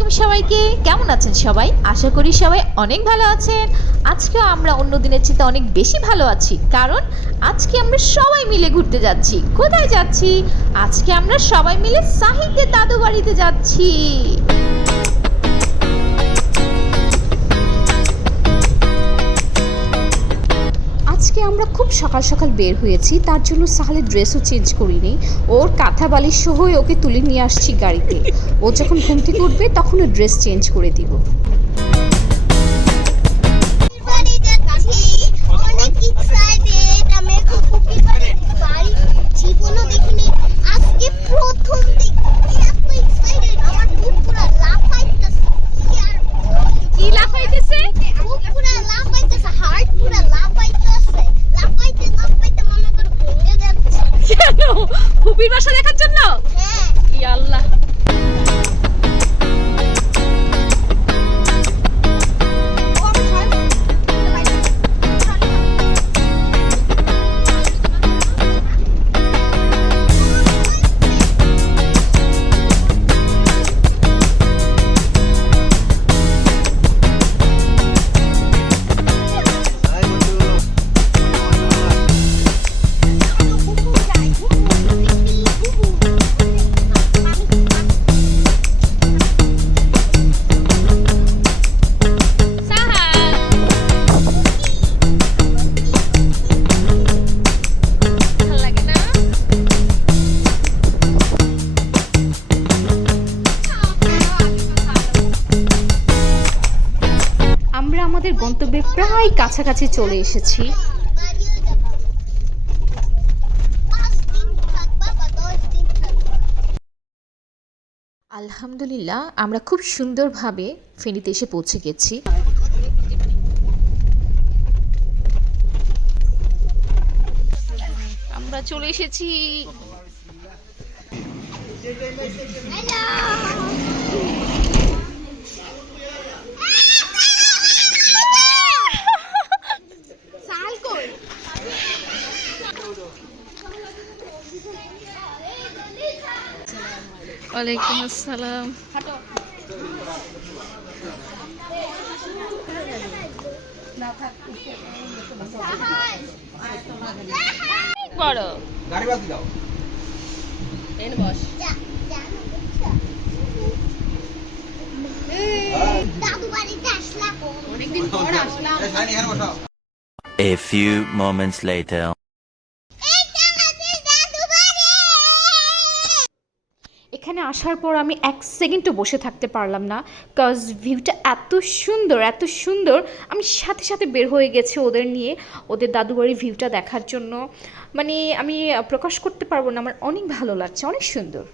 আলাইকুম সবাইকে, কেমন আছেন সবাই? আশা করি সবাই অনেক ভালো আছেন। আজকেও আমরা অন্য দিনের চেয়ে অনেক বেশি ভালো আছি, কারণ আজকে আমরা সবাই মিলে ঘুরতে যাচ্ছি। কোথায় যাচ্ছি? আজকে আমরা সবাই মিলে সাহিত্যের দাদু বাড়িতে যাচ্ছি। আজকে আমরা খুব সকাল সকাল বের হয়েছি, তার জন্য সাহালের ড্রেসও চেঞ্জ করিনি। ওর কাঁথা বালিশ সহই ওকে তুলে নিয়ে আসছি গাড়িতে। ও যখন ঘুম থেকে উঠবে তখন ও ড্রেস চেঞ্জ করে দিব। ফুপির বাসা দেখার জন্য? ইয়া আল্লাহ। আমরা আমাদের গন্তব্যের প্রায় কাছাকাছি চলে এসেছি। আলহামদুলিল্লাহ, আমরা খুব সুন্দরভাবে ফেনীতে এসে পৌঁছে গেছি। আমরা চলে এসেছি। ওয়ালাইকুম আসসালাম। বড় গাড়ি বাদ দাও, এনে বস। দাদু বাড়িতে আসলাম, অনেকদিন পর আসলাম। A few moments later. এখানে আসার পর আমি এক সেকেন্ডও বসে থাকতে পারলাম না, কজ ভিউটা এত সুন্দর, এত সুন্দর। আমি সাথে সাথে বের হয়ে গেছি ওদের নিয়ে, ওদের দাদুবাড়ির ভিউটা দেখার জন্য। মানে আমি প্রকাশ করতে পারবো না, আমার অনেক ভালো লাগছে, অনেক সুন্দর।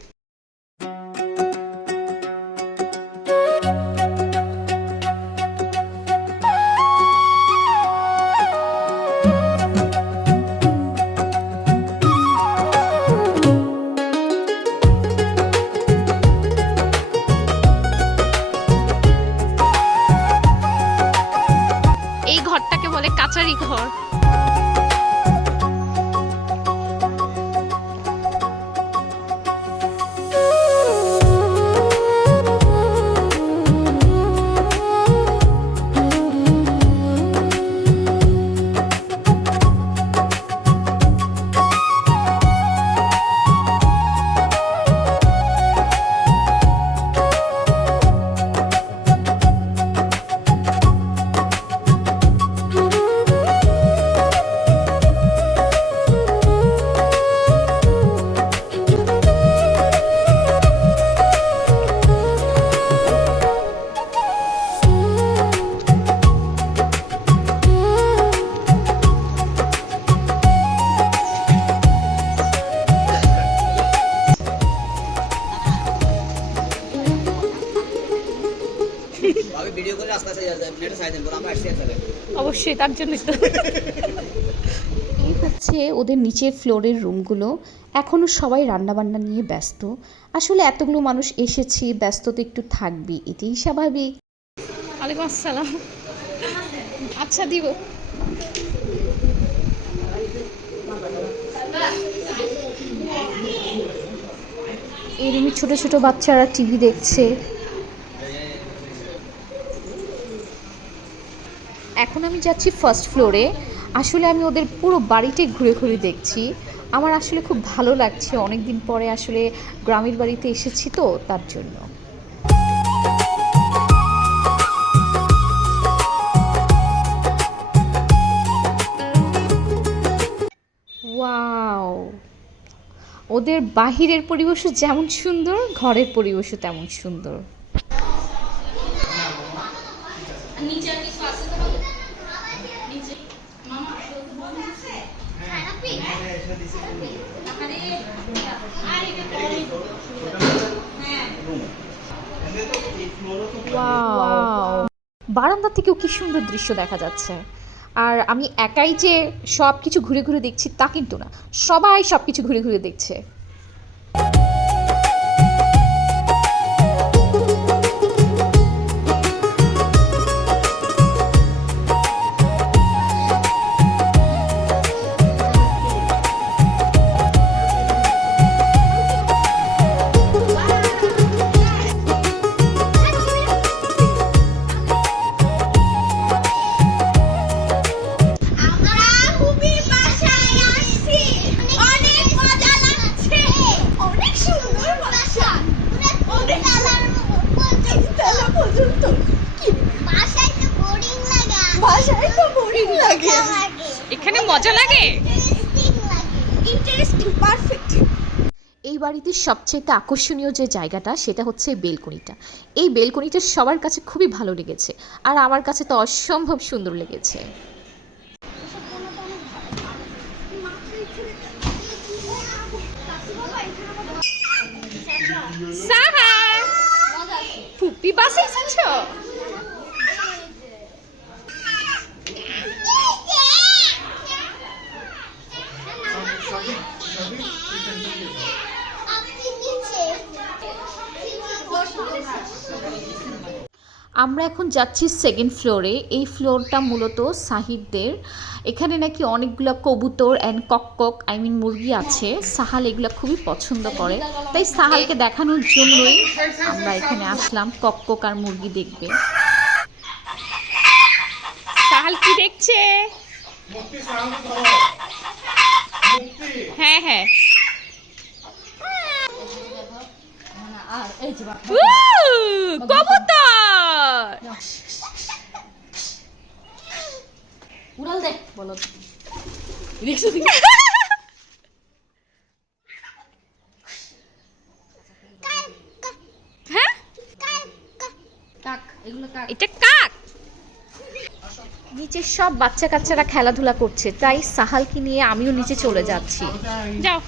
এই ঘরটাকে বলে কাচারি ঘর। অবশ্যই, তার জন্য তো। এই হচ্ছে ওদের নিচের ফ্লোরের রুমগুলো। এখনও সবাই রান্নাবান্না নিয়ে ব্যস্ত। আসলে এতগুলো মানুষ এসেছি, ব্যস্ত তো একটু থাকবি, এটাই স্বাভাবিক। ওয়ালাইকুম আসসালাম। আচ্ছা দিব। এই রুমে ছোট ছোট বাচ্চারা টিভি দেখছে। এখন আমি যাচ্ছি ফার্স্ট ফ্লোরে। আসলে আমি ওদের পুরো বাড়িটাই ঘুরে ঘুরে দেখছি। আমার আসলে খুব ভালো লাগছে, অনেক দিন পরে আসলে গ্রামের বাড়িতে এসেছি তো তার জন্য। ওয়াও, ওদের বাহিরের পরিবেশও যেমন সুন্দর, ঘরের পরিবেশও তেমন সুন্দর। বারান্দা থেকেও কি সুন্দর দৃশ্য দেখা যাচ্ছে। আর আমি একাই যে সব কিছু ঘুরে ঘুরে দেখছি তা কিন্তু না, সবাই সব কিছু ঘুরে ঘুরে দেখছে। এখানে মজা লাগে, ইন্টারেস্টিং, পারফেক্ট। এই বাড়িতে সবচেয়ে আকর্ষণীয় যে জায়গাটা সেটা হচ্ছে বেলকনিটা। এই বেলকনিটা সবার কাছে খুবই ভালো লেগেছে, আর আমার কাছে তো অসম্ভব সুন্দর লেগেছে। সাহার ফুপি বাসে এসেছো? আমরা এখন যাচ্ছি সেকেন্ড ফ্লোরে। এই ফ্লোরটা মূলত সাহিদদের। এখানে নাকি অনেকগুলো কবুতর অ্যান্ড কক মুরগি আছে। সাহাল এগুলো খুবই পছন্দ করে, তাই সাহালকে দেখানোর জন্যই আমরা এখানে আসলাম কক আর মুরগি দেখবে। সাহাল কি দেখছে? হ্যাঁ হ্যাঁ, কবুতর উড়াল দেখ, বলো দেখছো? হ্যাঁ, এটা কাক। নিচে সব বাচ্চা কাচ্চারা খেলাধুলা করছে, তাই সাহালকে নিয়ে আমিও নিচে চলে যাচ্ছি। যাও।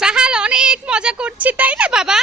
সাহাল অনেক মজা করছে, তাই না বাবা?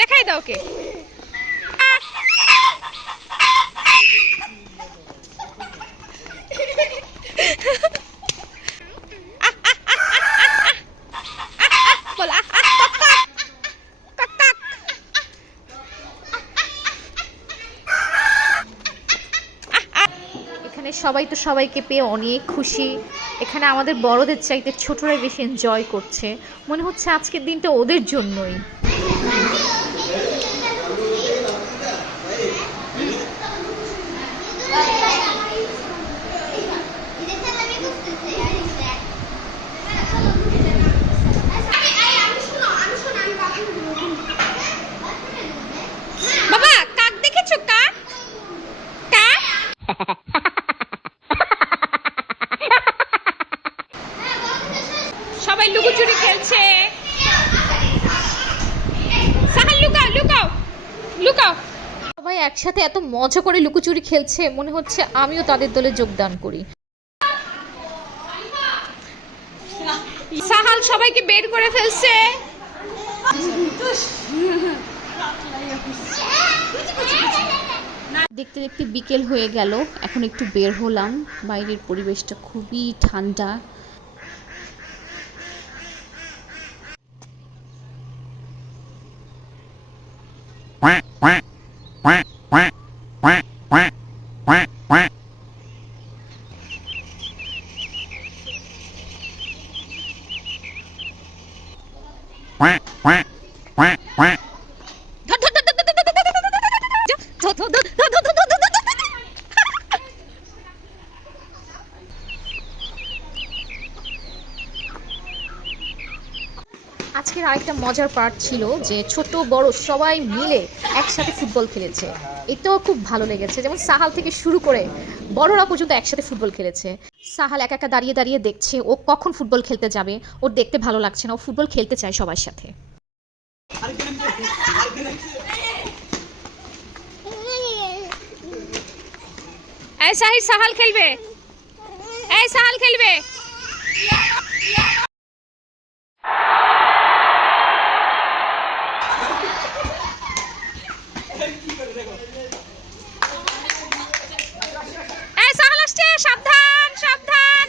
দেখাই দাও কে। সবাই তো সবাইকে পেয়ে অনেক খুশি। এখানে আমাদের বড়দের চাইতে ছোটরাই বেশি এনজয় করছে, মনে হচ্ছে আজকের দিনটা ওদের জন্যই। একসাথে এত মজা করে লুকোচুরি খেলছে, মনে হচ্ছে আমিও তাদের দলে যোগদান করি। সাহাল সবাইকে বের করে ফেলছে। দেখতে দেখতে বিকেল হয়ে গেল, এখন একটু বের হলাম। বাইরের পরিবেশটা খুবই ঠান্ডা। Quack, quack, quack, quack, quack, quack, quack, quack. Quack, quack, quack, quack. আজকের আরেকটা মজার পার্ট ছিল যে ছোট বড় সবাই মিলে একসাথে ফুটবল খেলেছে। এটাও খুব ভালো লেগেছে। যেমন সাহাল থেকে শুরু করে বড়রা পর্যন্ত একসাথে ফুটবল খেলেছে। সাহাল একা একা দাঁড়িয়ে দাঁড়িয়ে দেখছে ও কখন ফুটবল খেলতে যাবে। ওর দেখতে ভালো লাগছে না, ও ফুটবল খেলতে চায় সবার সাথে। এই সাহাল খেলবে, এই সাহাল খেলবে। এই সাহাল আসছে, সাবধান সাবধান।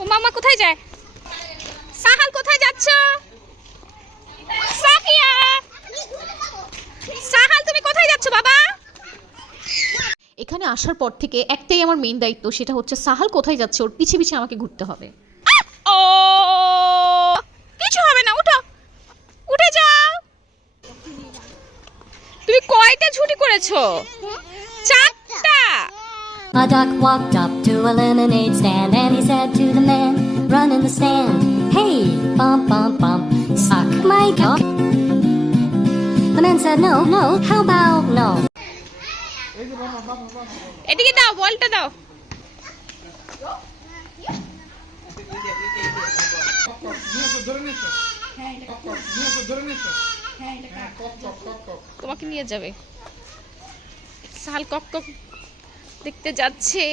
ও মামা কোথায় যায়? সাহাল কোথায় যাচ্ছ? সাফিয়া, সাহাল তুমি কোথায় যাচ্ছ বাবা? এখানে আসার পর থেকে একটাই আমার মেইন দায়িত্ব, সেটা হচ্ছে সাহাল কোথায় যাচ্ছে ওর পিছে পিছে আমাকে ঘুরতে হবে। ও কিছু হবে না, উঠো, উঠে যাও। তুমি কয়টা ছুটি করেছো? 4টা। A duck walked up to a lemonade stand and he said to the man, run in the stand, hey, bump, bump, bump, suck my cock. The man said, no, no, how about no? এদিকে দাও, বলটা দাও। তোমাকে নিয়ে যাবে। Sahal cock cock দেখতে যাচ্ছে।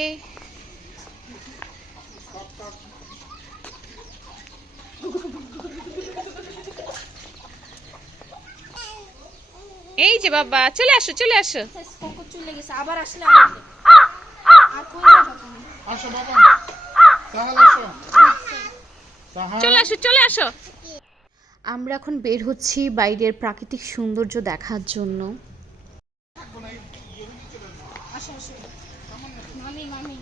এই যে বাবা, চলে আসো চলে আসো। চলে গেছে, আবার আসলে আসো বাবা, সাহাল আসো, সাহাল। চলে আসো চলে আসো। আমরা এখন বের হচ্ছি বাইরের প্রাকৃতিক সৌন্দর্য দেখার জন্য। মামি মামি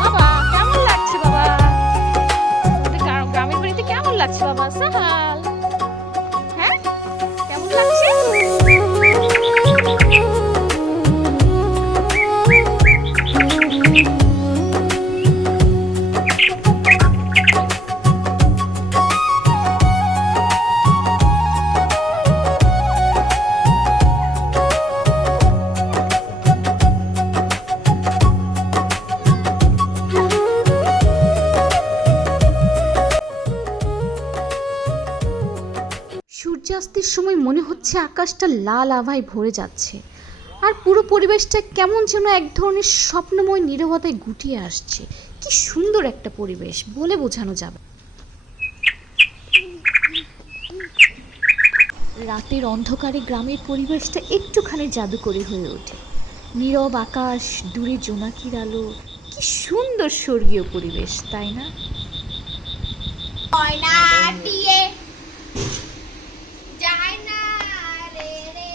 বাবা কেমন লাগছে বাবা? গ্রামের বাড়িতে কেমন লাগছে বাবা? সাহাল, হ্যাঁ কেমন লাগছে? সূর্যাস্তের সময় মনে হচ্ছে আকাশটা লাল আভায় ভরে যাচ্ছে, আর পুরো পরিবেশটা কেমন যেন এক ধরনের স্বপ্নময় নীরবতায় গুটিয়ে আসছে। কি সুন্দর একটা পরিবেশ, বলে বোঝানো যাবে। রাতের অন্ধকারে গ্রামের পরিবেশটা একটুখানি জাদুকরী হয়ে ওঠে। নীরব আকাশ, দূরে জোনাকির আলো, কি সুন্দর স্বর্গীয় পরিবেশ, তাই না? ময়নাটিয়ে যায় না রে রে।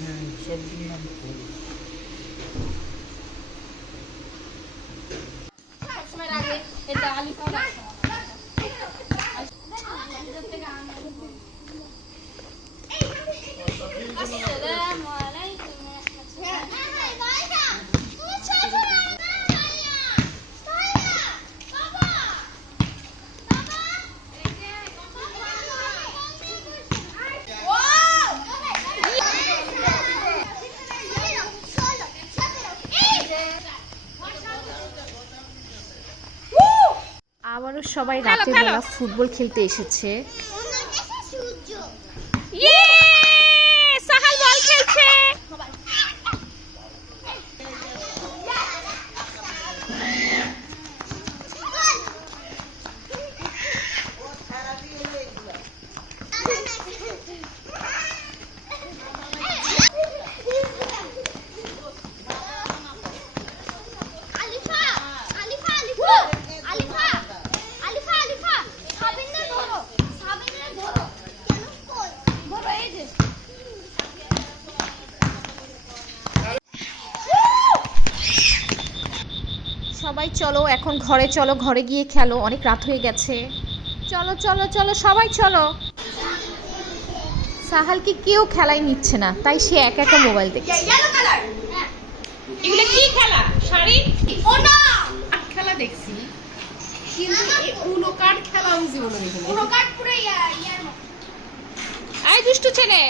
হ্যাঁ সবজির নাম ফুল। সবসময় রাখবে। এটা আলিফা রাখো। আসসালামু আলাইকুম। আবারও সবাই রাতের বেলা ফুটবল খেলতে এসেছে। সাহাল বল খেলছে। আলিফা আলিফা আলিফা আলিফা আলিফা আলিফা সাবিনা ধরো সাবিনা ধরো কেন কই ধরো এই যে সবাই চলো এখন ঘরে চলো, ঘরে গিয়ে খেলো, অনেক রাত হয়ে গেছে। চলো চলো চলো সবাই চলো। সাহালকে কেউ খেলায় নিচ্ছে না, তাই সে একা একা মোবাইল দেখছে। ইয়েলো কালার এগুলো কি খেলা? শাড়ি ওনা খেলা দেখছি, কিন্তু এই উনো কার্ড খেলা আমি জীবনে দেখিনি। পুরো কাট পুরো ইয়ার মতো আই দুষ্টু ছেলে,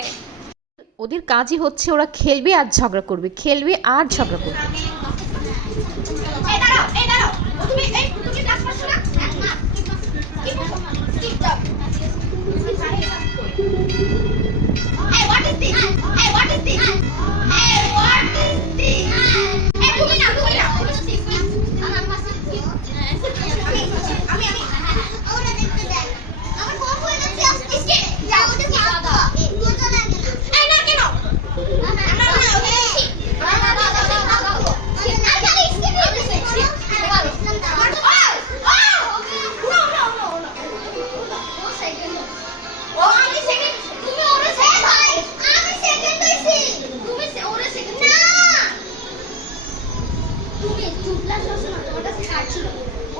ওদের কাজই হচ্ছে ওরা খেলবে আর ঝগড়া করবে, খেলবে আর ঝগড়া করবে। এই দাঁড়াও তুমি ক্লাস করছো না না কি করছো টিকটক এই হোয়াট ইজ দিস এই হোয়াট ইজ দিস এই হোয়াট ইজ দিস এই তুমি না আমার পাশে আমি ওরা দেখতে দেয় আমার কোন হয়ে যাচ্ছে আজকে যাও দেখি দাদা দুটো লাগে না এই না কেন আমরা না ওকে দেখি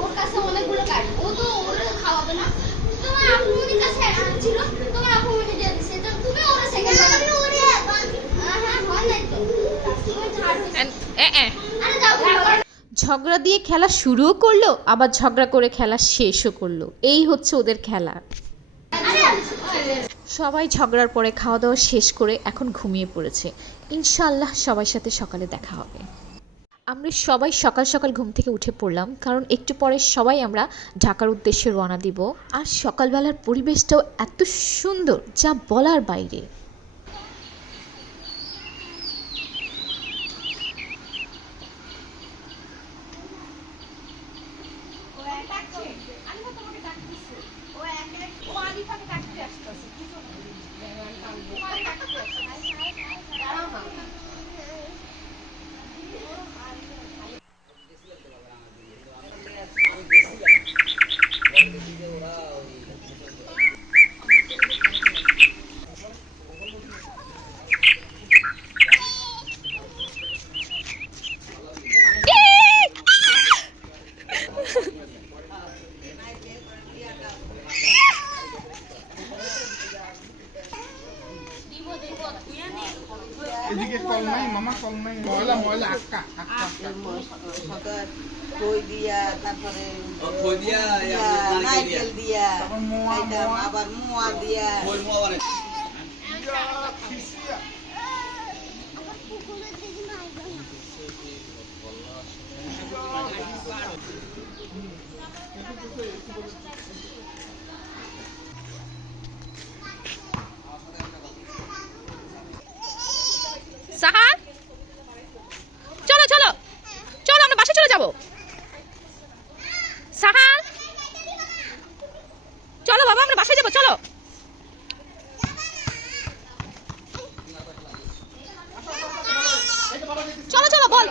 ওর কাছে অনেকগুলো কার্ড, ও তো ওর খাওয়াবে না। তোমার আপুমনির কাছে ছিল, তোমার আপুমনি দিয়ে দিছে, তো তুমি ওরে সেকেন্ড আমি ওরে হ্যাঁ হয় নাই তো তুমি থার্ড আরে যাও ঝগড়া দিয়ে খেলা শুরুও করলো, আবার ঝগড়া করে খেলা শেষও করলো। এই হচ্ছে ওদের খেলা। সবাই ঝগড়ার পরে খাওয়া দাওয়া শেষ করে এখন ঘুমিয়ে পড়েছে। ইনশাআল্লাহ সবার সাথে সকালে দেখা হবে। আমরা সবাই সকাল সকাল ঘুম থেকে উঠে পড়লাম, কারণ একটু পরে সবাই আমরা ঢাকার উদ্দেশ্যে রওনা দিব। আর সকালবেলার পরিবেশটাও এত সুন্দর যা বলার বাইরে। এদিকে কল নাই মামা, কল নাই, ময়লা ময়লা আটকা আটকা খই দিয়া তারপরে খই দিয়া নারকেল দিয়া তারপর মোয়া খাইতাম, মোয়া আবার মোয়া দিয়া খই মোয়া বানাই খিসিয়া সাহাল চলো চলো চলো আমরা বাসে চলে যাব। সাহাল চলো বাবা আমরা বাসে যাব, চলো চলো চলো বল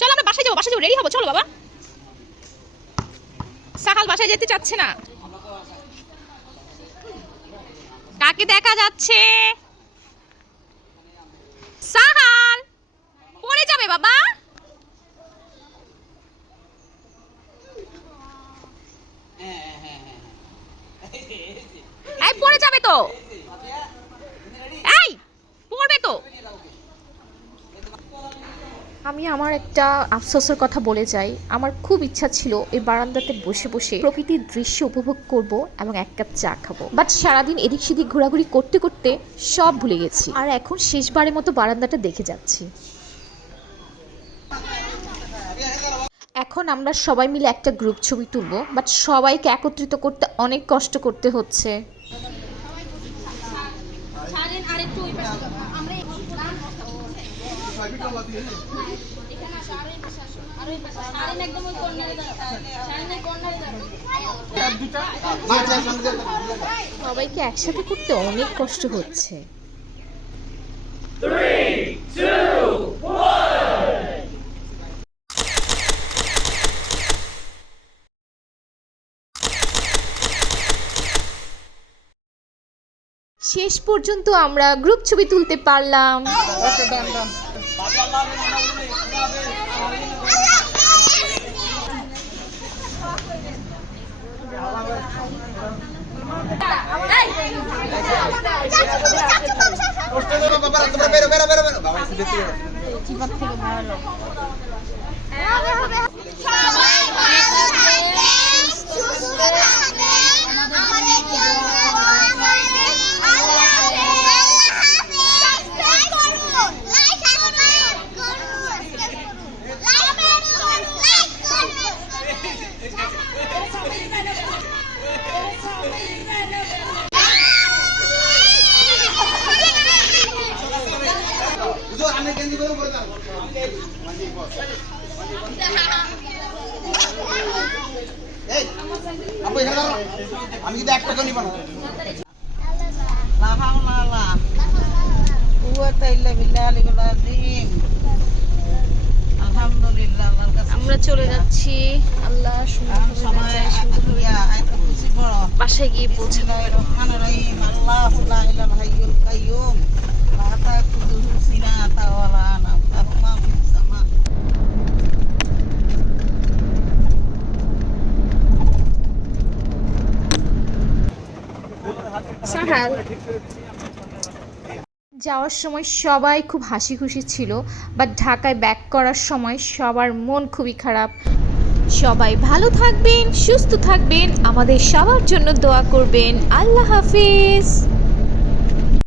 চলো আমরা বাসে যাবো, রেডি হবো, চলো বাবা। সাহাল সাহাল বাসায় যেতে চাচ্ছে না। কাকে দেখা যাচ্ছে? সাহাল পড়ে যাবে বাবা। এই পড়ে যাবে তো, এই পড়বে তো। আমি আমার একটা আফসোসের কথা বলে যাই। আমার খুব ইচ্ছা ছিল এই বারান্দাতে বসে বসে প্রকৃতির দৃশ্য উপভোগ করব এবং এক কাপ চা খাবো, বাট সারাদিন এদিক সেদিক ঘোরাঘুরি করতে করতে সব ভুলে গেছি। আর এখন শেষবারের মতো বারান্দাটা দেখে যাচ্ছি। এখন আমরা সবাই মিলে একটা গ্রুপ ছবি তুলবো, বাট সবাইকে একত্রিত করতে অনেক কষ্ট করতে হচ্ছে। সবাইকে একসাথে করতে অনেক কষ্ট হচ্ছে। শেষ পর্যন্ত আমরা গ্রুপ ছবি তুলতে পারলাম। ওকে, ডান ডান। সবাই ভালো থাকবেন, সুস্থ থাকবেন, আমাদের জন্য দোয়া করবেন। আল্লাহ হাফেজ। করুন, লাইক করুন, আমি কিন্তু একটা তো নিব না। আমরা চলে যাচ্ছি। আল্লাহ বাসায় গিয়ে পৌঁছাবো। যাওয়ার সময় সবাই খুব হাসি খুশি ছিল, বাট ঢাকায় ব্যাক করার সময় সবার মন খুবই খারাপ। সবাই ভালো থাকবেন, সুস্থ থাকবেন, আমাদের সবার জন্য দোয়া করবেন। আল্লাহ হাফেজ।